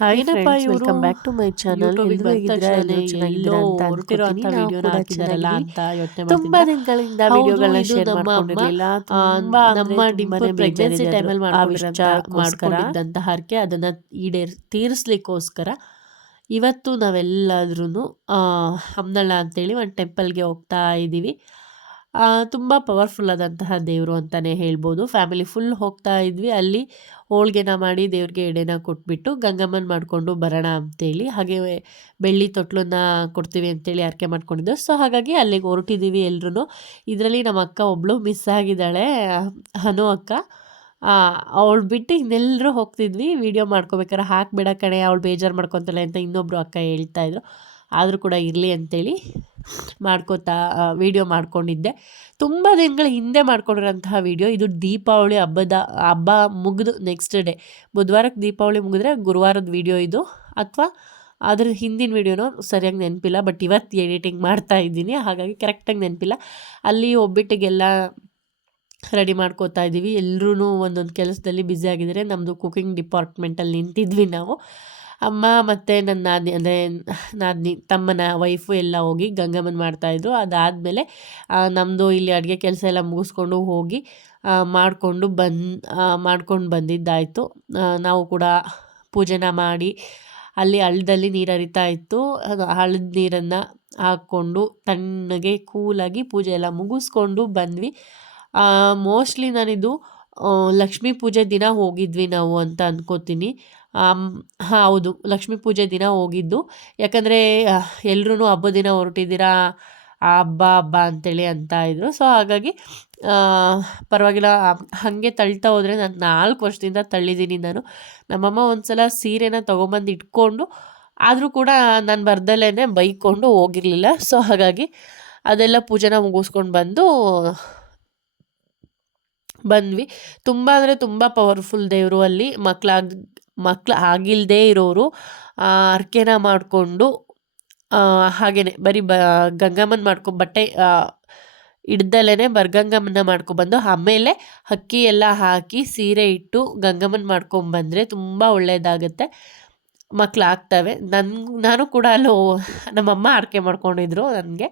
Hi ಏನಪ್ಪಾ friends, ಇವರು welcome back to my channel. ಯೂಟ್ಯೂಬಿಗೆ ಎಲ್ಲರೂ ಬಂದ ಹೇಗಿದ್ದೀರಾ? ತಕ್ಷಣನೇ ಎಲ್ಲರೂ ಎಲ್ಲೋ ಚೆನ್ನಾಗಿದ್ದೀರಾ ಅಂತ ಅನ್ಕೋತೀನಿ. ಹೊರಟಿರೋಂಥ ನಾವು ವಿಡಿಯೋನ ಕೂಡ ಹಾಕಿದಾರಲ್ಲ ಚೆನ್ನಾಗಿದ್ದೀವಿ. ಅಂತ ಯೋಚನೆ ತುಂಬಾ ಮಾಡ್ತಿದ್ದ. ದಿನಗಳಿಂದ ಹೌದು, ವಿಡಿಯೋಗಳನ್ನ ಇದು ಶೇರ್ ನಮ್ಮ ಅಮ್ಮ ಮಾಡ್ಕೊಂಡಿರ್ಲಿಲ್ಲ. ತುಂಬಾ ನಮ್ಮ ಅಂದ್ರೆ ಡಿಂಪಲ್ ತುಂಬಾನೇ ಪ್ರೆಗ್ನೆನ್ಸಿ ಬೇಜಾರಿದೆ ಟೈಮಲ್ಲಿ ಆ ವಿಚಾರಕ್ಕೋಸ್ಕರ. ಮಾಡ್ಕೊಂಡಿದ್ದಂಥ ಹರಕೆ ಅದನ್ನು ತೀರಿಸ್ಲಿಕ್ಕೋಸ್ಕರ ಇವತ್ತು ನಾವೆಲ್ಲಾದ್ರೂ ಹಮ್ನಳ್ಳ ಅಂತೇಳಿ ಒಂದು ಟೆಂಪಲ್ಗೆ ಹೋಗ್ತಾ ಇದ್ದೀವಿ. ತುಂಬ ಪವರ್ಫುಲ್ ಆದಂತಹ ದೇವರು ಅಂತಲೇ ಹೇಳ್ಬೋದು. ಫ್ಯಾಮಿಲಿ ಫುಲ್ ಹೋಗ್ತಾ ಇದ್ವಿ. ಅಲ್ಲಿ ಹೋಳ್ಗೆನ ಮಾಡಿ ದೇವ್ರಿಗೆ ಎಡೆನ ಕೊಟ್ಬಿಟ್ಟು ಗಂಗಮ್ಮನ ಮಾಡಿಕೊಂಡು ಬರೋಣ ಅಂತೇಳಿ, ಹಾಗೆ ಬೆಳ್ಳಿ ತೊಟ್ಲನ್ನ ಕೊಡ್ತೀವಿ ಅಂತೇಳಿ ಹರಕೆ ಮಾಡ್ಕೊಂಡಿದ್ದು. ಸೊ ಹಾಗಾಗಿ ಅಲ್ಲಿಗೆ ಹೊರಟಿದ್ದೀವಿ ಎಲ್ರೂ. ಇದರಲ್ಲಿ ನಮ್ಮ ಅಕ್ಕ ಒಬ್ಬಳು ಮಿಸ್ ಆಗಿದ್ದಾಳೆ, ಹನು ಅಕ್ಕ. ಅವಳು ಬಿಟ್ಟು ಇನ್ನೆಲ್ಲರೂ ಹೋಗ್ತಿದ್ವಿ. ವಿಡಿಯೋ ಮಾಡ್ಕೋಬೇಕಾರೆ ಹಾಕಬೇಡ ಕಣೆ, ಅವಳು ಬೇಜಾರು ಮಾಡ್ಕೊತಾಳೆ ಅಂತ ಇನ್ನೊಬ್ಬರು ಅಕ್ಕ ಹೇಳ್ತಾಯಿದ್ರು. ಆದರೂ ಕೂಡ ಇರಲಿ ಅಂತೇಳಿ ವಿಡಿಯೋ ಮಾಡ್ಕೊಂಡಿದ್ದೆ. ತುಂಬ ದಿನಗಳ ಹಿಂದೆ ಮಾಡ್ಕೊಂಡಿರೋಂತಹ ವಿಡಿಯೋ ಇದು. ದೀಪಾವಳಿ ಹಬ್ಬ ಮುಗಿದು ನೆಕ್ಸ್ಟ್ ಡೇ, ಬುಧವಾರಕ್ಕೆ ದೀಪಾವಳಿ ಮುಗಿದ್ರೆ ಗುರುವಾರದ ವಿಡಿಯೋ ಇದು, ಅಥವಾ ಅದ್ರ ಹಿಂದಿನ ವಿಡಿಯೋನೋ ಸರಿಯಾಗಿ ನೆನಪಿಲ್ಲ. ಬಟ್ ಇವತ್ತು ಎಡಿಟಿಂಗ್ ಮಾಡ್ತಾ ಇದ್ದೀನಿ, ಹಾಗಾಗಿ ಕರೆಕ್ಟಾಗಿ ನೆನಪಿಲ್ಲ. ಅಲ್ಲಿ ಒಬ್ಬಿಟ್ಟಿಗೆಲ್ಲ ರೆಡಿ ಮಾಡ್ಕೋತಾ ಇದ್ದೀವಿ. ಎಲ್ಲರೂ ಒಂದೊಂದು ಕೆಲಸದಲ್ಲಿ ಬ್ಯುಸಿ ಆಗಿದ್ದಾರೆ. ನಮ್ಮದು ಕುಕಿಂಗ್ ಡಿಪಾರ್ಟ್ಮೆಂಟಲ್ಲಿ ನಿಂತಿದ್ವಿ ನಾವು. ಅಮ್ಮ ಮತ್ತು ನನ್ನ ನಾದಿನಿ ತಮ್ಮನ ವೈಫು ಎಲ್ಲ ಹೋಗಿ ಗಂಗಮ್ಮನ ಮಾಡ್ತಾಯಿದ್ರು. ಅದಾದಮೇಲೆ ನಮ್ಮದು ಇಲ್ಲಿ ಅಡುಗೆ ಕೆಲಸ ಎಲ್ಲ ಮುಗಿಸ್ಕೊಂಡು ಹೋಗಿ ಮಾಡ್ಕೊಂಡು ಬಂದಿದ್ದಾಯಿತು. ನಾವು ಕೂಡ ಪೂಜೆನ ಮಾಡಿ ಅಲ್ಲಿ ಹಳ್ಳದಲ್ಲಿ ನೀರು ಹರಿತಾ ಇತ್ತು. ಹಳ್ಳದ ನೀರನ್ನು ಹಾಕ್ಕೊಂಡು ತಣ್ಣಗೆ ಕೂಲಾಗಿ ಪೂಜೆ ಎಲ್ಲ ಮುಗಿಸ್ಕೊಂಡು ಬಂದ್ವಿ. ಮೋಸ್ಟ್ಲಿ ನಾನಿದು ಲಕ್ಷ್ಮೀ ಪೂಜೆ ದಿನ ಹೋಗಿದ್ವಿ ನಾವು ಅಂತ ಅಂದ್ಕೋತೀನಿ. ಹೌದು, ಲಕ್ಷ್ಮೀ ಪೂಜೆ ದಿನ ಹೋಗಿದ್ದು. ಯಾಕಂದರೆ ಎಲ್ಲರೂ ಹಬ್ಬದ ದಿನ ಹೊರಟಿದ್ದೀರಾ, ಹಬ್ಬ ಅಂತೇಳಿ ಅಂತ ಇದ್ರು. ಸೊ ಹಾಗಾಗಿ ಪರವಾಗಿಲ್ಲ, ಹಾಗೆ ತಳ್ತಾ ಹೋದರೆ ನಾನು 4 ವರ್ಷದಿಂದ ತಳ್ಳಿದ್ದೀನಿ ನಾನು. ನಮ್ಮಮ್ಮ ಒಂದು ಸಲ ಸೀರೆನ ತೊಗೊಂಬಂದು ಇಟ್ಕೊಂಡು, ಆದರೂ ಕೂಡ ನಾನು ಬರ್ದಲ್ಲೇ ಬೈಕೊಂಡು ಹೋಗಿರಲಿಲ್ಲ. ಸೊ ಹಾಗಾಗಿ ಅದೆಲ್ಲ ಪೂಜೆನ ಮುಗಿಸ್ಕೊಂಡು ಬಂದ್ವಿ. ತುಂಬ ಅಂದರೆ ತುಂಬ ಪವರ್ಫುಲ್ ದೇವರು. ಅಲ್ಲಿ ಮಕ್ಳು ಆಗಿಲ್ಲದೇ ಇರೋರು ಹರಕೆನ ಮಾಡಿಕೊಂಡು ಹಾಗೆಯೇ ಬರೀ ಗಂಗಮ್ಮನ ಬಟ್ಟೆ ಹಿಡ್ದಲೇ ಬರ್ಗಂಗಮ್ಮನ ಮಾಡ್ಕೊಬಂದು ಆಮೇಲೆ ಅಕ್ಕಿ ಎಲ್ಲ ಹಾಕಿ ಸೀರೆ ಇಟ್ಟು ಗಂಗಮ್ಮನ ಮಾಡ್ಕೊಂಬಂದರೆ ತುಂಬ ಒಳ್ಳೆಯದಾಗುತ್ತೆ, ಮಕ್ಕಳಾಗ್ತವೆ. ನಾನು ಕೂಡ ಅಲ್ಲೂ ನಮ್ಮಮ್ಮ ಹರಕೆ ಮಾಡ್ಕೊಂಡಿದ್ರು ನನಗೆ.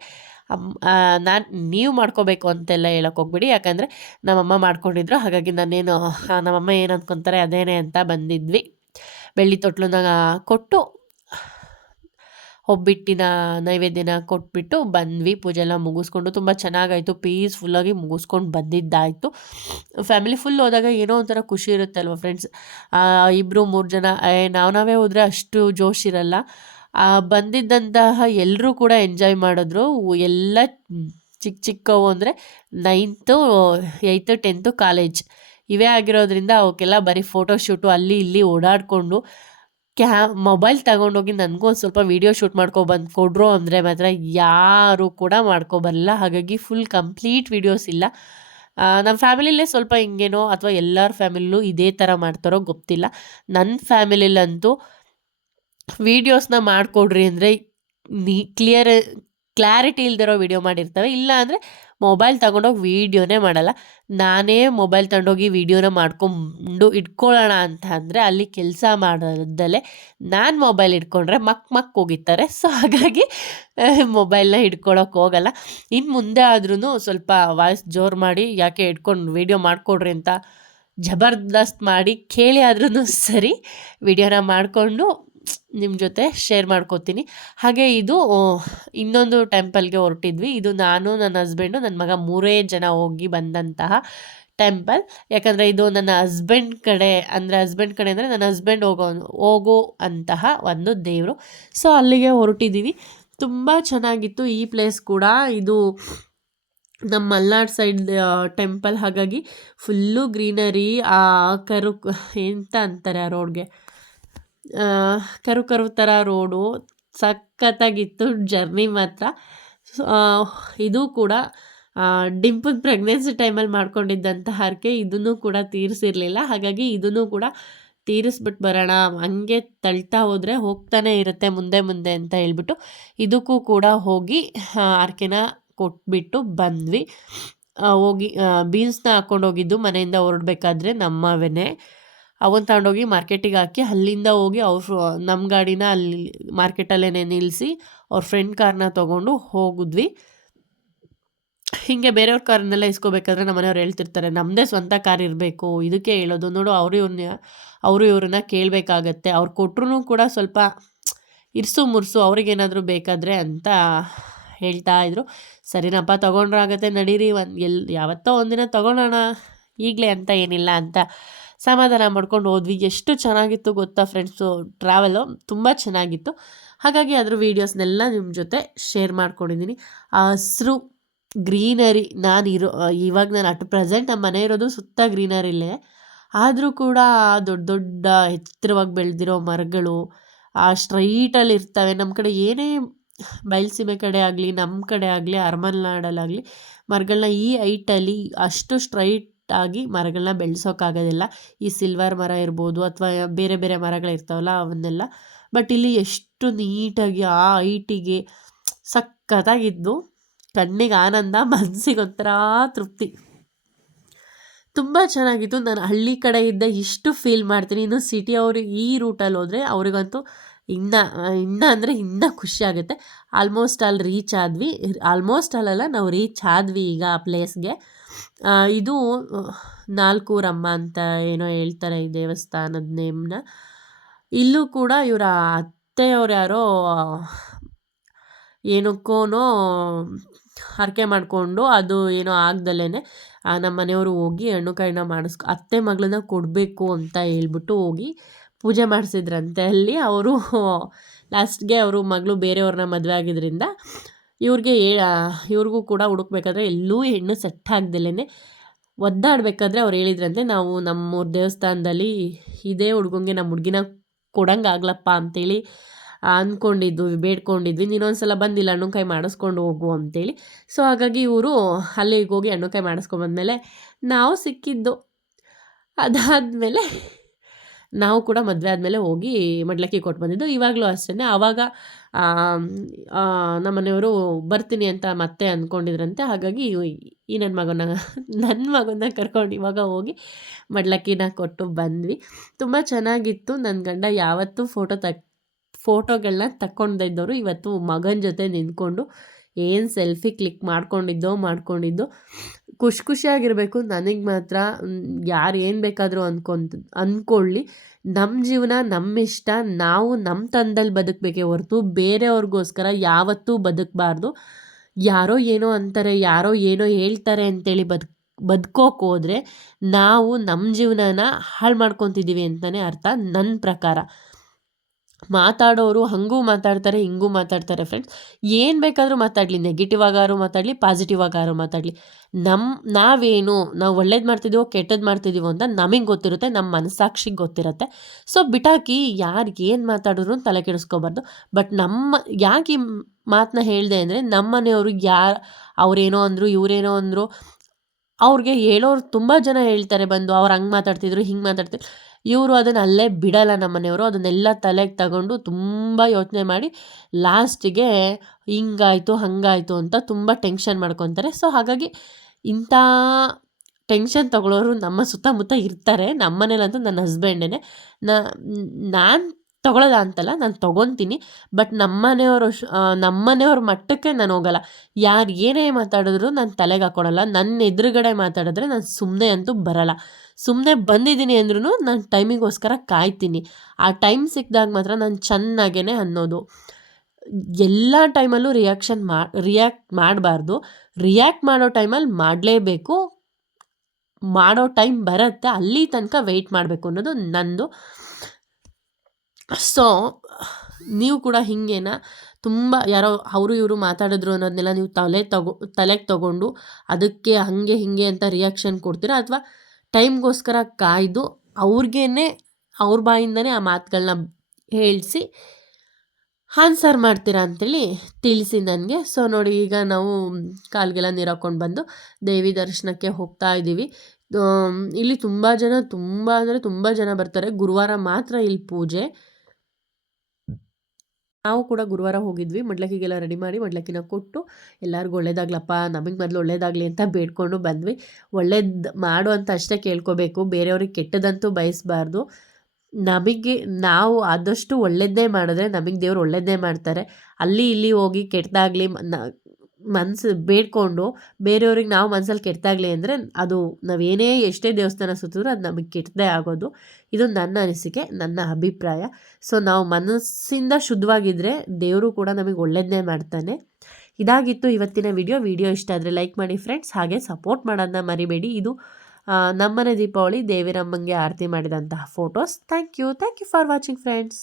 ನೀವು ಮಾಡ್ಕೋಬೇಕು ಅಂತೆಲ್ಲ ಹೇಳೋಕೆ ಹೋಗ್ಬಿಡಿ, ಯಾಕಂದರೆ ನಮ್ಮಮ್ಮ ಮಾಡ್ಕೊಂಡಿದ್ರು. ಹಾಗಾಗಿ ನಮ್ಮಮ್ಮ ಏನು ಅಂದ್ಕೊತಾರೆ ಅದೇನೇ ಅಂತ ಬಂದಿದ್ವಿ. ಬೆಳ್ಳಿ ತೊಟ್ಲನ್ನ ಕೊಟ್ಟು ಒಬ್ಬಿಟ್ಟಿನ ನೈವೇದ್ಯನ ಕೊಟ್ಬಿಟ್ಟು ಬಂದ್ವಿ. ಪೂಜೆ ಎಲ್ಲ ಮುಗಿಸ್ಕೊಂಡು ತುಂಬ ಚೆನ್ನಾಗಾಯಿತು, ಪೀಸ್ಫುಲ್ಲಾಗಿ ಮುಗಿಸ್ಕೊಂಡು ಬಂದಿದ್ದಾಯಿತು. ಫ್ಯಾಮಿಲಿ ಫುಲ್ ಹೋದಾಗ ಏನೋ ಒಂಥರ ಖುಷಿ ಇರುತ್ತೆ ಅಲ್ವ ಫ್ರೆಂಡ್ಸ್. 2-3 ಜನ ನಾವೇ ಹೋದರೆ ಅಷ್ಟು ಜೋಶ್ ಇರಲ್ಲ. ಬಂದಿದ್ದಂತಹ ಎಲ್ಲರೂ ಕೂಡ ಎಂಜಾಯ್ ಮಾಡಿದ್ರು. ಎಲ್ಲ ಚಿಕ್ಕವು ಅಂದರೆ 9th 8th 10th ಕಾಲೇಜ್ ಇವೇ ಆಗಿರೋದ್ರಿಂದ ಅವಕ್ಕೆಲ್ಲ ಬರೀ ಫೋಟೋಶೂಟು ಅಲ್ಲಿ ಇಲ್ಲಿ ಓಡಾಡಿಕೊಂಡು ಮೊಬೈಲ್ ತಗೊಂಡೋಗಿ ನನಗೂ ಒಂದು ಸ್ವಲ್ಪ ವೀಡಿಯೋ ಶೂಟ್ ಬಂದು ಕೊಡ್ರು ಅಂದರೆ ಮಾತ್ರ ಯಾರೂ ಕೂಡ ಮಾಡ್ಕೊಬರಲ್ಲ. ಹಾಗಾಗಿ ಫುಲ್ ಕಂಪ್ಲೀಟ್ ವೀಡಿಯೋಸ್ ಇಲ್ಲ. ನಮ್ಮ ಫ್ಯಾಮಿಲಿಲೇ ಸ್ವಲ್ಪ ಹಿಂಗೇನೋ, ಅಥವಾ ಎಲ್ಲರ ಫ್ಯಾಮಿಲಿಲೂ ಇದೇ ಥರ ಮಾಡ್ತಾರೋ ಗೊತ್ತಿಲ್ಲ. ನನ್ನ ಫ್ಯಾಮಿಲಿಲಂತೂ ವೀಡಿಯೋಸ್ನ ಮಾಡಿಕೊಡ್ರಿ ಅಂದರೆ ಕ್ಲಾರಿಟಿ ಇಲ್ದಿರೋ ವೀಡಿಯೋ ಮಾಡಿರ್ತವೆ. ಇಲ್ಲ ಅಂದರೆ ಮೊಬೈಲ್ ತಗೊಂಡೋಗಿ ವೀಡಿಯೋನೇ ಮಾಡಲ್ಲ. ನಾನೇ ಮೊಬೈಲ್ ತಗೊಂಡೋಗಿ ವೀಡಿಯೋನ ಮಾಡ್ಕೊಂಡು ಇಟ್ಕೊಳ್ಳೋಣ ಅಂತ ಅಂದರೆ ಅಲ್ಲಿ ಕೆಲಸ ಮಾಡೋದಲ್ಲೇ ನಾನು ಮೊಬೈಲ್ ಇಟ್ಕೊಂಡ್ರೆ ಮಕ್ ಹೋಗಿರ್ತಾರೆ. ಸೊ ಹಾಗಾಗಿ ಮೊಬೈಲ್ನ ಹಿಡ್ಕೊಳಕ್ಕೆ ಹೋಗಲ್ಲ. ಇನ್ನು ಮುಂದೆ ಆದ್ರೂ ಸ್ವಲ್ಪ ವಾಯ್ಸ್ ಜೋರು ಮಾಡಿ, ಯಾಕೆ ಇಟ್ಕೊಂಡು ವೀಡಿಯೋ ಮಾಡಿಕೊಡ್ರಿ ಅಂತ ಜಬರ್ದಸ್ತ್ ಮಾಡಿ ಕೇಳಿ ಆದ್ರೂ ಸರಿ ವೀಡಿಯೋನ ಮಾಡಿಕೊಂಡು ನಿಮ್ಮ ಜೊತೆ ಶೇರ್ ಮಾಡ್ಕೋತೀನಿ. ಹಾಗೆ ಇದು ಇನ್ನೊಂದು ಟೆಂಪಲ್ಗೆ ಹೊರಟಿದ್ವಿ. ಇದು ನಾನು, ನನ್ನ ಹಸ್ಬೆಂಡು, ನನ್ನ ಮಗ 3 ಜನ ಹೋಗಿ ಬಂದಂತಹ ಟೆಂಪಲ್. ಯಾಕಂದರೆ ಇದು ನನ್ನ ಹಸ್ಬೆಂಡ್ ಕಡೆ ಅಂದರೆ ನನ್ನ ಹಸ್ಬೆಂಡ್ ಹೋಗೋ ಅಂತಹ ಒಂದು ದೇವರು. ಸೊ ಅಲ್ಲಿಗೆ ಹೊರಟಿದ್ದೀವಿ. ತುಂಬ ಚೆನ್ನಾಗಿತ್ತು ಈ ಪ್ಲೇಸ್ ಕೂಡ. ಇದು ನಮ್ಮ ಮಲ್ನಾಡು ಸೈಡ್ ಟೆಂಪಲ್, ಹಾಗಾಗಿ ಫುಲ್ಲು ಗ್ರೀನರಿ. ಎಂತ ಅಂತಾರೆ ಆ ರೋಡ್ಗೆ, ಕರು ಥರ ರೋಡು, ಸಖತ್ತಾಗಿತ್ತು ಜರ್ನಿ ಮಾತ್ರ. ಇದು ಕೂಡ ಡಿಂಪಲ್ ಪ್ರೆಗ್ನೆನ್ಸಿ ಟೈಮಲ್ಲಿ ಮಾಡ್ಕೊಂಡಿದ್ದಂಥ ಹರಕೆ. ಇದನ್ನು ಕೂಡ ತೀರಿಸಿರಲಿಲ್ಲ, ಹಾಗಾಗಿ ಇದನ್ನು ಕೂಡ ತೀರಿಸ್ಬಿಟ್ಟು ಬರೋಣ, ಹಂಗೆ ತಳ್ತಾ ಹೋದರೆ ಹೋಗ್ತಾನೆ ಇರುತ್ತೆ ಮುಂದೆ ಅಂತ ಹೇಳ್ಬಿಟ್ಟು ಇದಕ್ಕೂ ಕೂಡ ಹೋಗಿ ಹರಕೆನ ಕೊಟ್ಬಿಟ್ಟು ಬಂದ್ವಿ. ಹೋಗಿ ಬೀನ್ಸ್ನ ಹಾಕ್ಕೊಂಡು ಹೋಗಿದ್ದು ಮನೆಯಿಂದ ಹೊರಡ್ಬೇಕಾದ್ರೆ ನಮ್ಮವೇ. ಅವನ್ನ ತಗೊಂಡೋಗಿ ಮಾರ್ಕೆಟಿಗೆ ಹಾಕಿ ಅಲ್ಲಿಂದ ಹೋಗಿ ಅವ್ರು ನಮ್ಮ ಗಾಡಿನ ಅಲ್ಲಿ ಮಾರ್ಕೆಟಲ್ಲೇ ನಿಲ್ಲಿಸಿ ಅವ್ರ ಫ್ರೆಂಡ್ ಕಾರ್ನ ತೊಗೊಂಡು ಹೋಗಿದ್ವಿ. ಹೀಗೆ ಬೇರೆಯವ್ರ ಕಾರ್ನೆಲ್ಲ ಇಸ್ಕೋಬೇಕಾದ್ರೆ ನಮ್ಮ ಮನೆಯವ್ರು ಹೇಳ್ತಿರ್ತಾರೆ, ನಮ್ಮದೇ ಸ್ವಂತ ಕಾರ್ ಇರಬೇಕು, ಇದಕ್ಕೆ ಹೇಳೋದು ನೋಡು. ಅವರು ಇವ್ರನ್ನ ಕೇಳಬೇಕಾಗತ್ತೆ, ಅವ್ರು ಕೊಟ್ಟರು ಕೂಡ ಸ್ವಲ್ಪ ಇರ್ಸು ಮುರ್ಸು ಅವ್ರಿಗೇನಾದರೂ ಬೇಕಾದರೆ ಅಂತ ಹೇಳ್ತಾ ಇದ್ರು. ಸರಿನಪ್ಪ ತೊಗೊಂಡ್ರಾಗತ್ತೆ ನಡೀರಿ, ಯಾವತ್ತೋ ಒಂದಿನ ತೊಗೊಳೋಣ ಈಗಲೇ ಅಂತ ಏನಿಲ್ಲ ಅಂತ ಸಮಾಧಾನ ಮಾಡ್ಕೊಂಡು ಹೋದ್ವಿ. ಎಷ್ಟು ಚೆನ್ನಾಗಿತ್ತು ಗೊತ್ತಾ ಫ್ರೆಂಡ್ಸು, ಟ್ರಾವೆಲು ತುಂಬ ಚೆನ್ನಾಗಿತ್ತು. ಹಾಗಾಗಿ ಅದ್ರ ವೀಡಿಯೋಸ್ನೆಲ್ಲ ನಿಮ್ಮ ಜೊತೆ ಶೇರ್ ಮಾಡ್ಕೊಂಡಿದ್ದೀನಿ. ಆ ಹಸಿರು ಗ್ರೀನರಿ ಇವಾಗ ನಾನು ಅಟ್ ಪ್ರೆಸೆಂಟ್ ನಮ್ಮ ಮನೆ ಇರೋದು ಸುತ್ತ ಗ್ರೀನರಿಲೇ, ಆದರೂ ಕೂಡ ದೊಡ್ಡ ದೊಡ್ಡ ಎತ್ತರವಾಗಿ ಬೆಳೆದಿರೋ ಮರಗಳು ಸ್ಟ್ರೈಟಲ್ಲಿ ಇರ್ತವೆ. ನಮ್ಮ ಕಡೆ ಏನೇ ಬಯಲುಸೀಮೆ ಕಡೆ ಆಗಲಿ, ನಮ್ಮ ಕಡೆ ಆಗಲಿ, ಅರಮನೆನಾಡಲ್ಲಾಗಲಿ ಮರಗಳನ್ನ ಈ ಹೈಟಲ್ಲಿ ಅಷ್ಟು ಸ್ಟ್ರೈಟಾಗಿ ಮರಗಳನ್ನ ಬೆಳೆಸೋಕ್ಕಾಗೋದಿಲ್ಲ. ಈ ಸಿಲ್ವರ್ ಮರ ಇರ್ಬೋದು ಅಥವಾ ಬೇರೆ ಬೇರೆ ಮರಗಳಿರ್ತಾವಲ್ಲ ಅವನ್ನೆಲ್ಲ. ಬಟ್ ಇಲ್ಲಿ ಎಷ್ಟು ನೀಟಾಗಿ ಆ ಹೈಟಿಗೆ ಸಖತ್ತಾಗಿದ್ದು, ಕಣ್ಣಿಗೆ ಆನಂದ, ಮನಸ್ಸಿಗೆ ಒಂಥರ ತೃಪ್ತಿ, ತುಂಬ ಚೆನ್ನಾಗಿತ್ತು. ನಾನು ಹಳ್ಳಿ ಕಡೆ ಇದ್ದ ಇಷ್ಟು ಫೀಲ್ ಮಾಡ್ತೀನಿ. ಇನ್ನು ಸಿಟಿ ಅವರು ಈ ರೂಟಲ್ಲಿ ಹೋದರೆ ಅವ್ರಿಗಂತೂ ಇನ್ನೂ ಅಂದರೆ ಇನ್ನೂ ಖುಷಿ ಆಗುತ್ತೆ. ಆಲ್ಮೋಸ್ಟ್ ಅಲ್ಲಿ ರೀಚ್ ಆದ್ವಿ. ಆಲ್ಮೋಸ್ಟ್ ಅಲ್ಲಲ್ಲ, ನಾವು ರೀಚ್ ಆದ್ವಿ ಈಗ ಆ ಪ್ಲೇಸ್ಗೆ. ಇದು ನಾಲ್ಕೂರಮ್ಮ ಅಂತ ಏನೋ ಹೇಳ್ತಾರೆ ಈ ದೇವಸ್ಥಾನದ ನೇಮ್ನ. ಇಲ್ಲೂ ಕೂಡ ಇವರ ಅತ್ತೆಯವ್ರು ಯಾರೋ ಏನಕ್ಕೋ ಹರಕೆ ಮಾಡಿಕೊಂಡು ಅದು ಏನೋ ಆಗ್ದಲೇ ನಮ್ಮ ಮನೆಯವರು ಹೋಗಿ ಹಣ್ಣು ಕಾಯಿನ ಅತ್ತೆ ಮಗಳನ್ನ ಕೊಡಬೇಕು ಅಂತ ಹೇಳ್ಬಿಟ್ಟು ಹೋಗಿ ಪೂಜೆ ಮಾಡಿಸಿದ್ರಂತೆ. ಅಲ್ಲಿ ಅವರು ಲಾಸ್ಟ್ಗೆ ಅವರು ಮಗಳು ಬೇರೆಯವ್ರನ್ನ ಮದುವೆ ಆಗಿದ್ದರಿಂದ ಇವ್ರಿಗೂ ಕೂಡ ಹುಡುಕ್ಬೇಕಾದ್ರೆ ಎಲ್ಲೂ ಹೆಣ್ಣು ಸೆಟ್ ಆಗ್ದಲೇ ಒದ್ದಾಡಬೇಕಾದ್ರೆ ಅವ್ರು ಹೇಳಿದ್ರಂತೆ, ನಾವು ನಮ್ಮೂರ ದೇವಸ್ಥಾನದಲ್ಲಿ ಇದೇ ಹುಡುಗಂಗೆ ನಮ್ಮ ಹುಡುಗಿನ ಕೊಡಂಗಾಗ್ಲಪ್ಪ ಅಂತೇಳಿ ಬೇಡ್ಕೊಂಡಿದ್ವಿ, ನೀನೊಂದ್ಸಲ ಬಂದಿಲ್ಲ ಹಣ್ಣುಕಾಯಿ ಮಾಡಿಸ್ಕೊಂಡು ಹೋಗು ಅಂತೇಳಿ. ಸೊ ಹಾಗಾಗಿ ಇವರು ಅಲ್ಲಿಗೆ ಹೋಗಿ ಹಣ್ಣುಕಾಯಿ ಮಾಡಿಸ್ಕೊಂಬಂದಮೇಲೆ ನಾವು ಸಿಕ್ಕಿದ್ದು. ಅದಾದಮೇಲೆ ನಾವು ಕೂಡ ಮದುವೆ ಆದಮೇಲೆ ಹೋಗಿ ಮಡ್ಲಕ್ಕಿ ಕೊಟ್ಟು ಬಂದಿದ್ದು. ಇವಾಗಲೂ ಅಷ್ಟೇ. ಆವಾಗ ನಮ್ಮ ಮನೆಯವರು ಬರ್ತೀನಿ ಅಂತ ಮತ್ತೆ ಅಂದ್ಕೊಂಡಿದ್ರಂತೆ. ಹಾಗಾಗಿ ಈ ನನ್ನ ಮಗನ ಕರ್ಕೊಂಡು ಇವಾಗ ಹೋಗಿ ಮಡ್ಲಕ್ಕಿನ ಕೊಟ್ಟು ಬಂದ್ವಿ. ತುಂಬ ಚೆನ್ನಾಗಿತ್ತು. ನನ್ನ ಗಂಡ ಯಾವತ್ತೂ ಫೋಟೋಗಳನ್ನ ತಕ್ಕೊಂಡಿದ್ದವರು ಇವತ್ತು ಮಗನ ಜೊತೆ ನಿಂತ್ಕೊಂಡು ಏನು ಸೆಲ್ಫಿ ಕ್ಲಿಕ್ ಮಾಡ್ಕೊಂಡಿದ್ದು ಖುಷಿಯಾಗಿರಬೇಕು. ನನಗೆ ಮಾತ್ರ ಯಾರು ಏನು ಬೇಕಾದರೂ ಅಂದ್ಕೊಳ್ಳಿ, ನಮ್ಮ ಜೀವನ ನಮ್ಮ ಇಷ್ಟ, ನಾವು ನಮ್ಮ ತಂದಲ್ಲಿ ಬದುಕಬೇಕೇ ಹೊರತು ಬೇರೆಯವ್ರಿಗೋಸ್ಕರ ಯಾವತ್ತೂ ಬದುಕಬಾರ್ದು. ಯಾರೋ ಏನೋ ಅಂತಾರೆ, ಯಾರೋ ಏನೋ ಹೇಳ್ತಾರೆ ಅಂತೇಳಿ ಬದುಕೋಕೆ ಹೋದರೆ ನಾವು ನಮ್ಮ ಜೀವನನ ಹಾಳು ಮಾಡ್ಕೊತಿದ್ದೀವಿ ಅಂತಲೇ ಅರ್ಥ ನನ್ನ ಪ್ರಕಾರ. ಮಾತಾಡೋರು ಹಂಗೂ ಮಾತಾಡ್ತಾರೆ, ಹಿಂಗೂ ಮಾತಾಡ್ತಾರೆ ಫ್ರೆಂಡ್ಸ್. ಏನು ಬೇಕಾದರೂ ಮಾತಾಡಲಿ, ನೆಗೆಟಿವ್ ಆಗಾರು ಮಾತಾಡಲಿ, ಪಾಸಿಟಿವ್ ಆಗಾರು ಮಾತಾಡಲಿ, ನಾವು ಒಳ್ಳೇದು ಮಾಡ್ತಿದ್ದೀವೋ ಕೆಟ್ಟದ್ದು ಮಾಡ್ತಿದ್ದೀವೋ ಅಂತ ನಮಗೆ ಗೊತ್ತಿರುತ್ತೆ, ನಮ್ಮ ಮನಸ್ಸಾಕ್ಷಿಗೆ ಗೊತ್ತಿರುತ್ತೆ. ಸೊ ಬಿಟಾಕಿ ಯಾರು ಏನು ಮಾತಾಡಿದ್ರು ತಲೆ ಕೆಡಿಸ್ಕೋಬಾರ್ದು. ಬಟ್ ಯಾಕೆ ಈ ಮಾತನ್ನ ಹೇಳಿದೆ ಅಂದರೆ, ನಮ್ಮ ಮನೆಯವರು ಅವ್ರೇನೋ ಅಂದರು, ಇವರೇನೋ ಅಂದರು, ಅವ್ರಿಗೆ ಹೇಳೋರು ತುಂಬ ಜನ ಹೇಳ್ತಾರೆ ಬಂದು, ಅವ್ರು ಹಂಗೆ ಮಾತಾಡ್ತಿದ್ರು, ಹಿಂಗೆ ಮಾತಾಡ್ತಿದ್ರು. ಇವರು ಅದನ್ನು ಅಲ್ಲೇ ಬಿಡಲ್ಲ. ನಮ್ಮ ಮನೆಯವರು ಅದನ್ನೆಲ್ಲ ತಲೆಗೆ ತಗೊಂಡು ತುಂಬ ಯೋಚನೆ ಮಾಡಿ ಲಾಸ್ಟಿಗೆ ಹಿಂಗಾಯಿತು ಹಂಗಾಯಿತು ಅಂತ ತುಂಬ ಟೆನ್ಷನ್ ಮಾಡ್ಕೊತಾರೆ. ಸೊ ಹಾಗಾಗಿ ಇಂಥ ಟೆನ್ಷನ್ ತಗೊಳ್ಳೋರು ನಮ್ಮ ಸುತ್ತಮುತ್ತ ಇರ್ತಾರೆ. ನಮ್ಮ ಮನೇಲಂತೂ ನನ್ನ ಹಸ್ಬೆಂಡೇ. ನಾನು ತೊಗೊಳ್ಳೋದ ಅಂತಲ್ಲ, ನಾನು ತೊಗೊತೀನಿ. ಬಟ್ ನಮ್ಮನೆಯವ್ರ ಮಟ್ಟಕ್ಕೆ ನಾನು ಹೋಗಲ್ಲ. ಯಾರು ಏನೇ ಮಾತಾಡಿದ್ರು ನಾನು ತಲೆಗೆ ಹಾಕ್ಕೊಳಲ್ಲ. ನನ್ನ ಎದುರುಗಡೆ ಮಾತಾಡಿದ್ರೆ ನಾನು ಸುಮ್ಮನೆ ಅಂತೂ ಬರಲ್ಲ. ಸುಮ್ಮನೆ ಬಂದಿದ್ದೀನಿ ಅಂದ್ರೂ ನಾನು ಟೈಮಿಗೋಸ್ಕರ ಕಾಯ್ತೀನಿ. ಆ ಟೈಮ್ ಸಿಕ್ಕಿದಾಗ ಮಾತ್ರ ನಾನು ಚೆನ್ನಾಗೇ ಅನ್ನೋದು. ಎಲ್ಲ ಟೈಮಲ್ಲೂ ರಿಯಾಕ್ಟ್ ಮಾಡಬಾರ್ದು. ರಿಯಾಕ್ಟ್ ಮಾಡೋ ಟೈಮಲ್ಲಿ ಮಾಡಲೇಬೇಕು. ಮಾಡೋ ಟೈಮ್ ಬರುತ್ತೆ, ಅಲ್ಲಿ ತನಕ ವೆಯ್ಟ್ ಮಾಡಬೇಕು ಅನ್ನೋದು ನಂದು. ಸೊ ನೀವು ಕೂಡ ಹಿಂಗೇನ ತುಂಬ ಯಾರೋ ಅವರು ಇವರು ಮಾತಾಡಿದ್ರು ಅನ್ನೋದನ್ನೆಲ್ಲ ನೀವು ತಲೆಗೆ ತಗೊಂಡು ಅದಕ್ಕೆ ಹಾಗೆ ಹೀಗೆ ಅಂತ ರಿಯಾಕ್ಷನ್ ಕೊಡ್ತೀರಾ, ಅಥವಾ ಟೈಮ್ಗೋಸ್ಕರ ಕಾಯ್ದು ಅವ್ರ ಬಾಯಿಂದನೇ ಆ ಮಾತುಗಳನ್ನ ಹೇಳಿಸಿ ಆನ್ಸರ್ ಮಾಡ್ತೀರಾ ಅಂಥೇಳಿ ತಿಳಿಸಿ ನನಗೆ. ಸೊ ನೋಡಿ, ಈಗ ನಾವು ಕಾಲಿಗೆಲ್ಲ ನೀರು ಹಾಕ್ಕೊಂಡು ಬಂದು ದೇವಿ ದರ್ಶನಕ್ಕೆ ಹೋಗ್ತಾ ಇದ್ದೀವಿ. ಇಲ್ಲಿ ತುಂಬ ಅಂದರೆ ತುಂಬ ಜನ ಬರ್ತಾರೆ. ಗುರುವಾರ ಮಾತ್ರ ಇಲ್ಲಿ ಪೂಜೆ. ನಾವು ಕೂಡ ಗುರುವಾರ ಹೋಗಿದ್ವಿ, ಮಡ್ಲಕ್ಕಿಗೆಲ್ಲ ರೆಡಿ ಮಾಡಿ ಮಡ್ಲಕ್ಕಿನ ಕೊಟ್ಟು ಎಲ್ಲರಿಗೂ ಒಳ್ಳೇದಾಗ್ಲಪ್ಪ, ನಮಗೆ ಮೊದಲು ಒಳ್ಳೇದಾಗಲಿ ಅಂತ ಬೇಡ್ಕೊಂಡು ಬಂದ್ವಿ. ಒಳ್ಳೇದು ಮಾಡು ಅಂತ ಅಷ್ಟೇ ಕೇಳ್ಕೋಬೇಕು, ಬೇರೆಯವ್ರಿಗೆ ಕೆಟ್ಟದಂತೂ ಬಯಸಬಾರ್ದು. ನಮಗೆ ನಾವು ಆದಷ್ಟು ಒಳ್ಳೇದೇ ಮಾಡಿದ್ರೆ ನಮಗೆ ದೇವ್ರು ಒಳ್ಳೇದೇ ಮಾಡ್ತಾರೆ. ಅಲ್ಲಿ ಇಲ್ಲಿ ಹೋಗಿ ಕೆಟ್ಟದಾಗಲಿ ಮನಸ್ಸು ಬೇಡ್ಕೊಂಡು ಬೇರೆಯವ್ರಿಗೆ ನಾವು ಮನಸ್ಸಲ್ಲಿ ಕೆಟ್ಟದಾಗಲಿ ಅಂದರೆ ಅದು ನಾವೇನೇ ಎಷ್ಟೇ ದೇವಸ್ಥಾನ ಸುತ್ತಿದ್ರು ಅದು ನಮಗೆ ಕೆಟ್ಟದೇ ಆಗೋದು. ಇದು ನನ್ನ ಅನಿಸಿಕೆ, ನನ್ನ ಅಭಿಪ್ರಾಯ. ಸೊ ನಾವು ಮನಸ್ಸಿಂದ ಶುದ್ಧವಾಗಿದ್ದರೆ ದೇವರು ಕೂಡ ನಮಗೆ ಒಳ್ಳೇದನ್ನೇ ಮಾಡ್ತಾನೆ. ಇದಾಗಿತ್ತು ಇವತ್ತಿನ ವಿಡಿಯೋ ಇಷ್ಟ ಆದರೆ ಲೈಕ್ ಮಾಡಿ ಫ್ರೆಂಡ್ಸ್, ಹಾಗೆ ಸಪೋರ್ಟ್ ಮಾಡೋದನ್ನ ಮರಿಬೇಡಿ. ಇದು ನಮ್ಮನೆ ದೀಪಾವಳಿ ದೇವಿರಮ್ಮಂಗೆ ಆರತಿ ಮಾಡಿದಂತಹ photos. Thank you for watching friends.